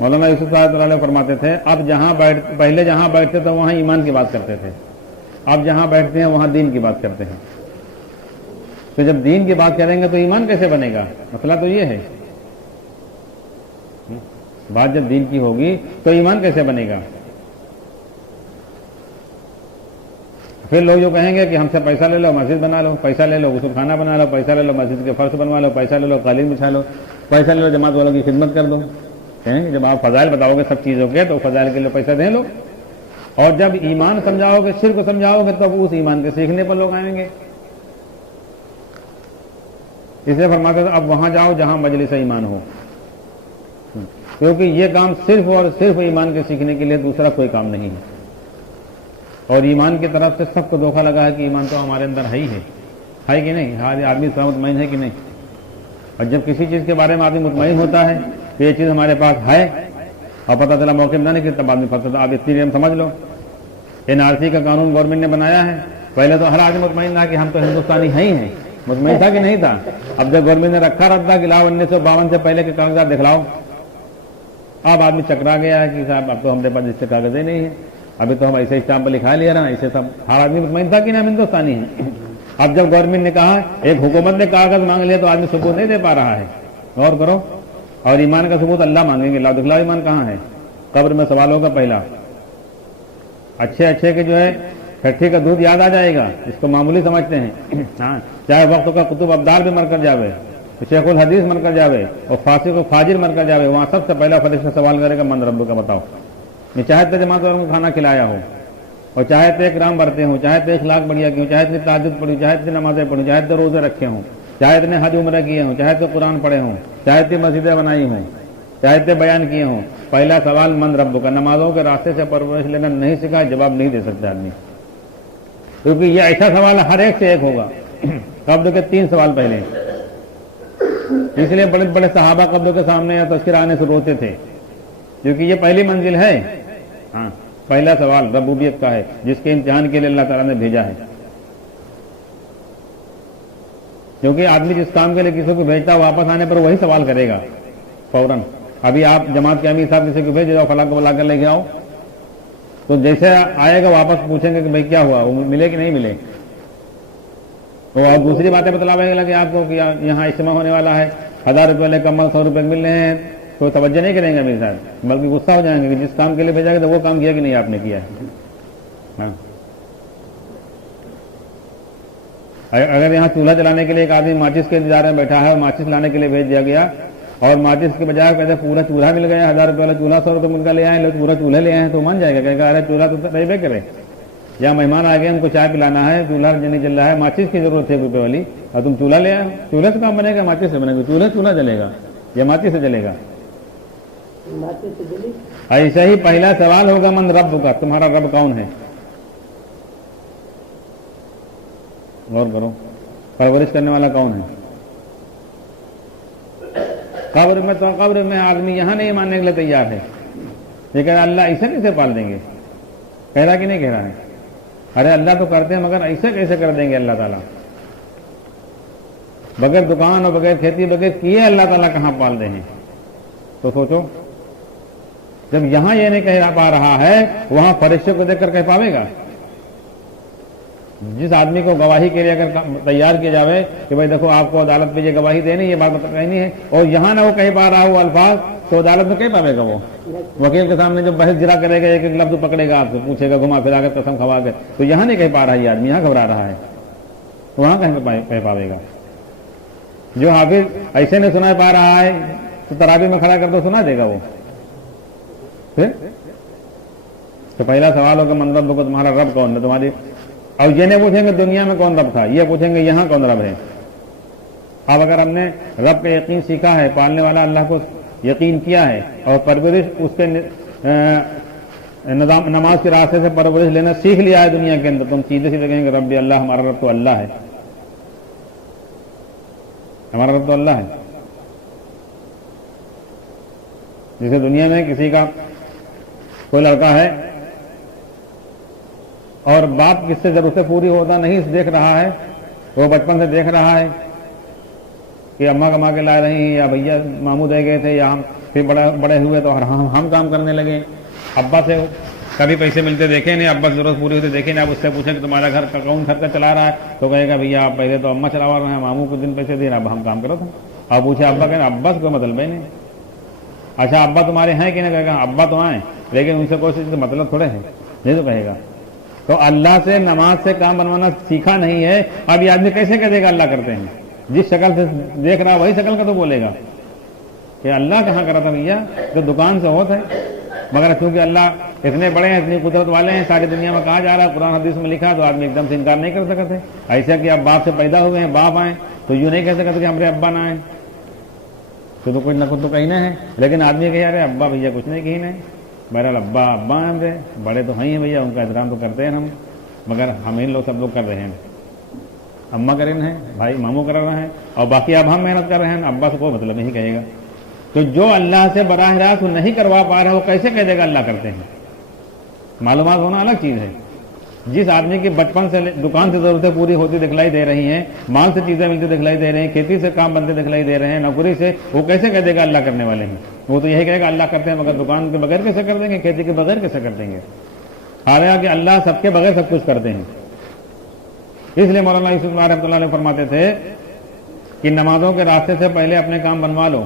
مولانا یوسف صاحب علیہ فرماتے تھے اب پہلے جہاں بیٹھتے تھے وہاں ایمان کی بات کرتے تھے، اب جہاں بیٹھتے ہیں وہاں دین کی بات کرتے ہیں۔ تو جب دین کی بات کریں گے تو ایمان کیسے بنے گا؟ مسئلہ تو یہ ہے، بات جب دین کی ہوگی تو ایمان کیسے بنے گا؟ پھر لوگ جو کہیں گے کہ ہم سے پیسہ لے لو مسجد بنا لو، پیسہ لے لو غسل خانہ بنا لو، پیسہ لے لو مسجد کے فرش بنوا لو، پیسہ لے لو قالین بچھا لو، پیسہ لے لو جماعت والوں کی خدمت کر دو۔ جب آپ فضائل بتاؤ گے سب چیزوں کے تو فضائل کے لیے پیسہ دے لو، اور جب ایمان سمجھاؤ گے، شرک سمجھاؤ گے، تب اس ایمان کے سیکھنے پر لوگ آئیں گے۔ اسے فرماتے تھے اب وہاں جاؤ جہاں مجلس ایمان ہو، کیونکہ یہ کام صرف اور صرف ایمان کے سیکھنے کے لیے، دوسرا کوئی کام نہیں ہے۔ اور ایمان کی طرف سے سب کو دھوکہ لگا ہے کہ ایمان تو ہمارے اندر ہے ہی ہے کہ نہیں؟ ہر آدمی اس مطمئن ہے کہ نہیں؟ اور جب کسی چیز کے بارے میں آدمی مطمئن ہوتا ہے کہ یہ چیز ہمارے پاس ہے اور پتہ چلا موقع نہ نکلے تب آدمی پھنستا۔ آپ اتنی دیر سمجھ لو NRC کا قانون گورنمنٹ نے بنایا ہے، پہلے تو ہر آدمی مطمئن تھا کہ ہم تو ہندوستانی ہیں ہی ہیں، مطمئن تھا کہ نہیں تھا؟ اب جب گورنمنٹ نے رکھا رہتا کہ لاؤ 1952 سے پہلے کے کاغذات دکھلاؤ، اب آدمی چکرا گیا ہے کہ صاحب اب تو ہمارے پاس اس سے کاغذ ہی نہیں ہے، ابھی تو ہم ایسے اسٹامپ پر لکھا لیا نا، ایسے سب ہر آدمی مطمئن تھا کہ نہیں ہم ہندوستانی ہیں۔ اب جب گورنمنٹ نے کہا، ایک حکومت نے کاغذ مانگ لیا تو آدمی ثبوت نہیں دے پا رہا ہے۔ غور کرو، اور ایمان کا ثبوت اللہ مانگیں گے، لا دکھلاؤ ایمان کہاں ہے؟ قبر میں سوال ہوگا پہلا، اچھے کے جو ہے پھٹی کا دودھ یاد آ جائے گا، اس کو معمولی سمجھتے ہیں، ہاں چاہے وقت کا قطب ابدال بھی مر کر جاوے، شیخ الحدیث مر کر جاوے، اور فاسق و فاجر مر کر جاوے، وہاں سب سے پہلا فرشتہ سوال کرے گا من رب کا بتاؤ۔ چاہے تو جماعت والوں کو کھانا کھلایا ہو، اور چاہے تو ایک رام برتے ہوں، چاہے تو اخلاق بڑھیا کی ہوں، چاہے تو تہجد پڑھی، چاہے تو نمازیں پڑھی، چاہے تو روزے رکھے ہوں، چاہے تو حج عمرہ کیے ہوں، چاہے تو قرآن پڑھے ہوں، چاہے تو مسجدیں بنائی ہوں، چاہے تو بیان کیے ہوں، پہلا سوال من رب کا۔ نمازوں کے راستے سے پرورش لینا نہیں سکھا، جواب نہیں دے سکتا آدمی، کیونکہ یہ ایسا سوال ہر ایک سے ایک ہوگا۔ قبر کے 3 سوال پہلے، اس لیے بڑے بڑے صحابہ قبر کے سامنے یا تذکرہ آنے سے روتے تھے، کیونکہ یہ پہلی منزل ہے۔ ہاں، پہلا سوال ربوبیت کا ہے، جس کے امتحان کے لیے اللہ تعالیٰ نے بھیجا ہے، کیونکہ آدمی جس کام کے لیے کسی کو بھیجتا ہے واپس آنے پر وہی سوال کرے گا فوراً۔ ابھی آپ جماعت کے امیر صاحب کسی کو بھیج جاؤ، فلاں کو بلا کر لے کے آؤ، تو جیسے آئے گا واپس پوچھیں گے کہ بھائی کیا ہوا، وہ ملے کہ نہیں ملے، تو آپ دوسری باتیں بتلاوے گا کہ آپ کو یہاں اجتماع ہونے والا ہے، 1000 روپے لے کم 100 روپے مل رہے ہیں، تو توجہ نہیں کریں گے امیر صاحب، بلکہ غصہ ہو جائیں گے کہ جس کام کے لیے بھیجا گیا تو وہ کام کیا کہ نہیں آپ نے کیا ہے۔ ہاں، اگر یہاں چولہا جلانے کے لیے ایک آدمی ماچس کے انتظار میں بیٹھا ہے اور ماچس لانے کے لیے بھیج دیا گیا، اور ماچس کے بجائے کہتے پورا چولہا مل گیا، 1000 روپے والا چولہا 100 روپے مل کا لے آئے، لوگ پورا چولہا لے آئے تو مان جائے گا، کہے گا ارے چولہا تو رہے کرے، یا مہمان آ گئے ہم کو چائے پلانا ہے، چولہا نہیں جل رہا ہے، ماچس کی ضرورت ہے 1 روپے والی، اور تم چولہا لے آئے، چولہے سے کام بنے گا ماچس سے بنے گا؟ چولہا جلے گا یا ماچس سے جلے گا؟ ایسا ہی پہلا سوال ہوگا من رب کا، تمہارا رب کون ہے؟ غور کرو، پرورش کرنے والا کون ہے؟ قبر میں آدمی یہاں نہیں ماننے کے لیے تیار ہے، لیکن اللہ ایسے کیسے پال دیں گے؟ کہہ رہا کہ نہیں کہہ رہا ہے؟ ارے اللہ تو کرتے ہیں مگر ایسے کیسے کر دیں گے اللہ تعالیٰ؟ بغیر دکان اور بغیر کھیتی بغیر کیے اللہ تعالیٰ کہاں پال دیں ہیں؟ تو سوچو، جب یہاں یہ نہیں کہہ پا رہا ہے وہاں فرشتوں کو دیکھ کر کہہ پاوے گا؟ جس آدمی کو گواہی کے لیے اگر تیار کیا جاوے کہ بھائی دیکھو آپ کو عدالت میں یہ گواہی دینی، یہ بات کہنی ہے، اور یہاں نہ وہ کہہ پا رہا ہو الفاظ، تو عدالت میں کہہ پاوے گا؟ وہ وکیل کے سامنے جو بحث جرا کرے گا، ایک ایک لفظ پکڑے گا، آپ سے پوچھے گا گھما پھرا کر قسم کھوا کر، تو یہاں نہیں کہہ پا رہا یہ آدمی، یہاں گھبرا رہا ہے، وہاں کہہ پاوے گا؟ جو حافظ ایسے نہیں سنا پا رہا ہے تو تراویح میں کھڑا کر دو، سنا دے گا وہ؟ پھر تو پہلا سوال ہوگا من رب کو، تمہارا رب کون ہے؟ تمہاری، اور یہ نہیں پوچھیں گے دنیا میں کون رب تھا، یہ پوچھیں گے یہاں کون رب ہے۔ اب اگر ہم نے رب کا یقین سیکھا ہے، پالنے والا اللہ کو یقین کیا ہے، اور پرورش اس کے نماز کے راستے سے پرورش لینا سیکھ لیا ہے دنیا کے اندر، تم سیدھے سیدھے کہیں گے رب اللہ، ہمارا رب تو اللہ ہے، ہمارا رب تو اللہ ہے۔ جیسے دنیا میں کسی کا کوئی لڑکا ہے اور باپ کس سے ضرورتیں پوری ہوتا نہیں دیکھ رہا ہے، وہ بچپن سے دیکھ رہا ہے کہ اماں کما کے لا رہی ہیں، یا بھیا ماموں دے گئے تھے، یا پھر بڑے ہوئے تو ہم کام کرنے لگے. ابا سے کبھی پیسے ملتے دیکھے نہیں, ابا ضرورت پوری ہوتی دیکھے نہیں. آپ اس سے پوچھیں کہ تمہارا گھر کون خرچہ چلا رہا ہے, تو کہے گا بھیا آپ پہلے تو اماں چلا رہے ہیں, ماموں کو دن پیسے دے رہے, اب ہم کام کرو تھا. آپ پوچھے ابا کہنا ابا سے کوئی مطلب ہی نہیں. اچھا ابا تمہارے ہیں کہ نہیں, کہے گا ابا تو آئیں لیکن ان سے کوئی چیز مطلب تھوڑے ہے, نہیں تو کہے گا. تو اللہ سے نماز سے کام بنوانا سیکھا نہیں ہے. اب یہ آدمی کیسے کہہ دے گا اللہ کرتے ہیں؟ جس شکل سے دیکھ رہا وہی شکل کا تو بولے گا کہ اللہ کہاں کرا تھا بھیا, جو دکان سے ہوتا ہے. مگر چونکہ اللہ اتنے بڑے ہیں, اتنی قدرت والے ہیں, ساری دنیا میں کہا جا رہا ہے, قرآن حدیث میں لکھا, تو آدمی ایک دم سے انکار نہیں کر سکتے. ایسا کہ اب باپ سے پیدا ہوئے ہیں, باپ آئیں تو یوں نہیں کہہ سکتے کہ ہمارے ابا نہ آئیں, تو کچھ نہ کچھ تو کہنا ہے. لیکن آدمی کہ یار ابا بھیا کچھ نہیں کہنا ہے. بہرحال ابا ہیں ہمارے, بڑے تو ہیں بھیا, ان کا احترام تو کرتے ہیں ہم, مگر ہم ان لوگ سب لوگ کر رہے ہیں. اماں کر رہے ہیں, بھائی ماموں کر رہے ہیں, اور باقی اب ہم محنت کر رہے ہیں. ابا سے کوئی مطلب نہیں کہے گا. تو جو اللہ سے براہ راست وہ نہیں کروا پا رہا, وہ کیسے کہہ دے گا اللہ کرتے ہیں؟ معلومات ہونا الگ چیز ہے. جس آدمی کی بچپن سے دکان سے ضرورتیں پوری ہوتی دکھلائی دے رہی ہیں, مال سے چیزیں ملتی دکھلائی دے رہی ہیں, کھیتی سے کام بنتے دکھلائی دے رہے ہیں, نوکری سے, وہ کیسے کہہ دے گا اللہ کرنے والے ہیں؟ وہ تو یہی کہے گا اللہ کرتے ہیں, مگر دکان کے بغیر کیسے کر دیں گے, کھیتی کے بغیر کیسے کر دیں گے؟ حالانکہ کہ اللہ سب کے بغیر سب کچھ کرتے ہیں. اس لیے مولانا یوسف رحمۃ اللہ علیہ فرماتے تھے کہ نمازوں کے راستے سے پہلے اپنے کام بنوا لو,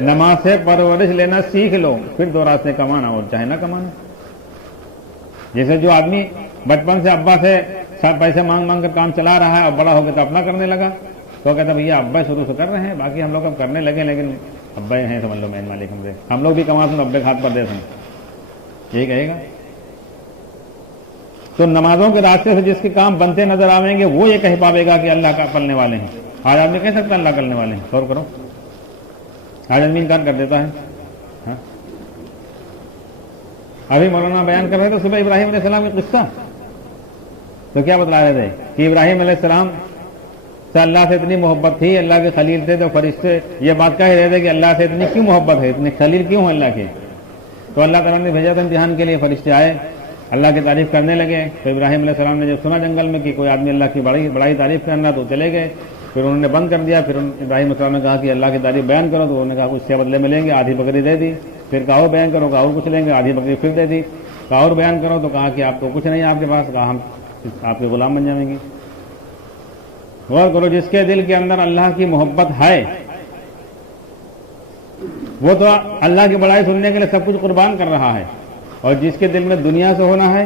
نماز سے پرورش لینا سیکھ لو, پھر دو راستے کمانا اور چاہے نہ کمانا. جیسے جو آدمی بچپن سے ابا سے پیسے مانگ مانگ کر کام چلا رہا ہے, اور بڑا ہو کے تو اپنا کرنے لگا, تو کہتا بھیا ابا شروع سے کر رہے ہیں, باقی ہم لوگ اب کرنے لگے, لیکن ابا ہیں سمجھ لو مین مالک ہم لوگ بھی کما سن ابے ہاتھ پر دے سن, یہی کہے گا. تو نمازوں کے راستے سے جس کے کام بنتے نظر آئیں گے وہ یہ کہہ پاوے گا کہ اللہ کا پلنے والے ہیں. آج آدمی کہہ سکتا اللہ کرنے والے ہیں؟ غور کرو, آج آدمی انکار کر دیتا ہے. ہاں ابھی مولانا بیان کر رہے تھے صبح ابراہیم علیہ السلام کا قصہ, تو کیا بتلا رہے تھے کہ ابراہیم علیہ السلام سے اللہ سے اتنی محبت تھی, اللہ کے خلیل تھے, تو فرشتے یہ بات کہہ رہے تھے کہ اللہ سے اتنی کیوں محبت ہے, اتنے خلیل کیوں ہیں اللہ کے؟ تو اللہ تعالیٰ نے بھیجا تھا امتحان کے لیے. فرشتے آئے, اللہ کی تعریف کرنے لگے. تو ابراہیم علیہ السلام نے جب سنا جنگل میں کہ کوئی آدمی اللہ کی بڑائی تعریف کرنا, تو چلے گئے. پھر انہوں نے بند کر دیا. پھر ابراہیم علیہ السلام نے کہا کہ اللہ کی تعریف بیان کرو, تو انہوں نے کہا کچھ سے بدلے میں لیں گے, آدھی بکری دے دی. پھر کہا اور بیان کرو, کہا اور کچھ لیں گے, آدھی بکری پھر دے دی. کہا اور بیان کرو, تو کہا کہ آپ کو کچھ نہیں آپ کے پاس, کہا ہم آپ کے غلام بن جائیں گے. غور کرو, جس کے دل کے اندر اللہ کی محبت ہے وہ تو اللہ کی بڑائی سننے کے لیے سب کچھ قربان کر رہا ہے, اور جس کے دل میں دنیا سے ہونا ہے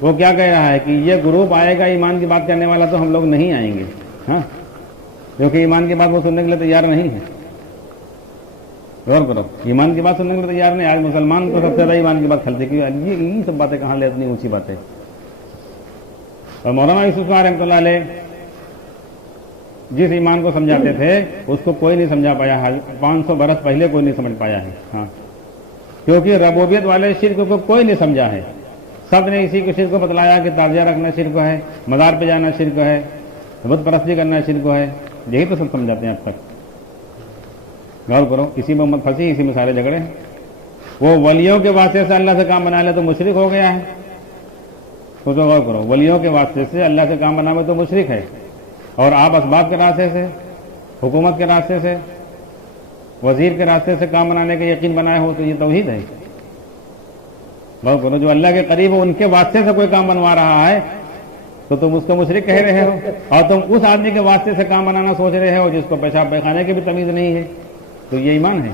وہ کیا کہہ رہا ہے کہ یہ گروپ آئے گا ایمان کی بات کرنے والا, تو ہم لوگ نہیں آئیں گے. ہاں, کیونکہ ایمان کی بات وہ سننے کے لیے تیار نہیں ہے. غور کرو, ایمان کی بات سننے کے لیے تیار نہیں. آج مسلمان کو سب سے زیادہ ایمان کی بات کھلتی کہ یہ سب باتیں کہاں لے, اتنی اونچی باتیں. اور مولانا یوسف رحمۃ اللہ علیہ جس ایمان کو سمجھاتے تھے اس کو کوئی نہیں سمجھا پایا ہے, 500 برس پہلے کوئی نہیں سمجھ پایا ہے. ہاں, کیونکہ ربوبیت والے شرک کو کوئی نہیں سمجھا ہے. سب نے اسی کو شرک کو بتلایا کہ تعزیہ رکھنا شرک ہے, مزار پہ جانا شرک ہے, بت پرستی کرنا شرک ہے. یہی تو سب سمجھاتے ہیں اب تک. غور کرو, اسی میں امت پھنسی, اسی میں سارے جھگڑے ہیں. وہ ولیوں کے واسطے سے اللہ سے کام بنا لے تو مشرک ہو گیا ہے. تو غور کرو, ولیوں کے واسطے سے اللہ سے کام بنا لے تو مشرک ہے, اور آپ اسباب کے راستے سے, حکومت کے راستے سے, وزیر کے راستے سے کام بنانے کا یقین بنائے ہو تو یہ توحید ہے. غور کرو, جو اللہ کے قریب ہو ان کے واسطے سے کوئی کام بنوا رہا ہے تو تم اس کو مشرک کہہ رہے ہو, اور تم اس آدمی کے واسطے سے کام بنانا سوچ رہے ہو جس کو پیشاب پیخانے کی بھی تمیز نہیں ہے, تو یہ ایمان ہے.